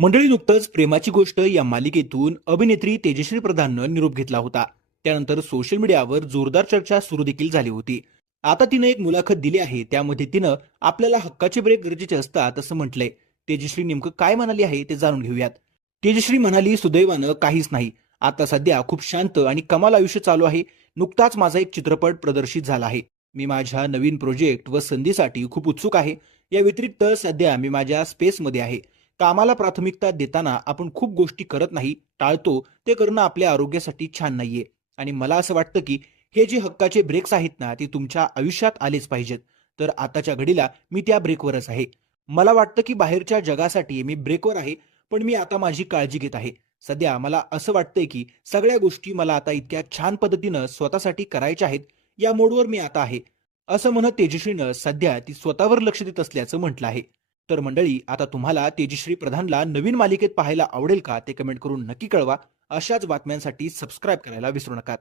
मंडळी, नुकतंच प्रेमाची गोष्ट या मालिकेतून अभिनेत्री तेजश्री प्रधाननं निरोप घेतला होता. त्यानंतर सोशल मीडियावर जोरदार चर्चा सुरू देखील झाली होती. आता तिनं एक मुलाखत दिली आहे. त्यामध्ये तिनं आपल्याला हक्काचे ब्रेक गरजेचे असतात असं म्हटलंय. तेजश्री नेमकं काय म्हणाली आहे ते जाणून घेऊयात. तेजश्री म्हणाली, सुदैवानं काहीच नाही. आता सध्या खूप शांत आणि कमाल आयुष्य चालू आहे. नुकताच माझा एक चित्रपट प्रदर्शित झाला आहे. मी माझ्या नवीन प्रोजेक्ट व संधीसाठी खूप उत्सुक आहे. या व्यतिरिक्त सध्या मी माझ्या स्पेसमध्ये आहे. कामाला प्राथमिकता देताना आपण खूप गोष्टी करत नाही, टाळतो. ते करणं आपल्या आरोग्यासाठी छान नाहीये. आणि मला असं वाटतं की हे जे हक्काचे ब्रेक्स आहेत ना, ते तुमच्या आयुष्यात आलेच पाहिजेत. तर आताच्या घडीला मी त्या ब्रेकवरच आहे. मला वाटतं की बाहेरच्या जगासाठी मी ब्रेकवर आहे, पण मी आता माझी काळजी घेत आहे. सध्या मला असं वाटतंय की सगळ्या गोष्टी मला आता इतक्या छान पद्धतीनं स्वतःसाठी करायच्या आहेत. या मोडवर मी आता आहे. असं म्हणत तेजश्रीनं सध्या ती स्वतःवर लक्ष देत असल्याचं म्हटलं आहे. तर मंडळी, आता तुम्हाला तेजश्री प्रधानला नवीन मालिकेत पाहायला आवडेल का ते कमेंट करून नक्की कळवा. अशाच बातम्यांसाठी सबस्क्राईब करायला विसरू नका.